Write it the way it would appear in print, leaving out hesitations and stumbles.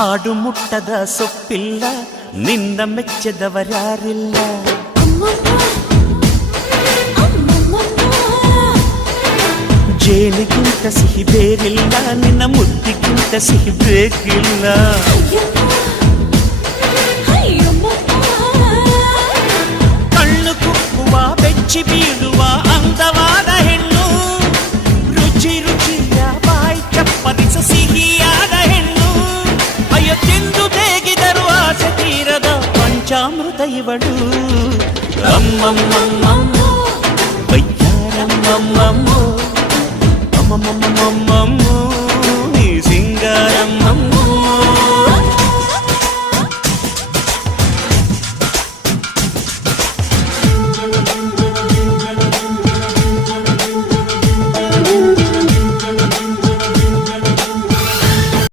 ಆಡು ಮುಟ್ಟದ ಸೊಪ್ಪಿಲ್ಲ ನಿನ್ನ ಮೆಚ್ಚದವರ್ಯಾರಿಲ್ಲ ಜೇನಿಗಿಂತ ಸಿಹಿ ಬೇರಿಲ್ಲ ನಿನ್ನ ಮುದ್ದಿಗಿಂತ ಸಿಹಿ ಬೇಕಿಲ್ಲ ಕಣ್ಣು ಕುಕ್ಕುವ ಬೆಚ್ಚಿ ಬೀಳುವ ಅಂದವಾದ ಹೆಣ್ಣು ರುಚಿ ರುಚಿಯ ಬಾಯಿ ಚಪ್ಪರಿಸ ಸಿಹಿಯಾದ ಹೆಣ್ಣು ಅಯ್ಯೋ ತಿಂದು ತೇಗಿದರು ಆಸೆ ತೀರದ ಪಂಚಾಮೃತ ಇವಳು ಅಮ್ಮಮ್ಮಮ್ಮಮ್ಮೋ ಬಯ್ಯಾರಮ್ಮಮ್ಮಮ್ಮೋ ಅಮ್ಮಮ್ಮಮ್ಮಮ್ಮಮ್ಮೋ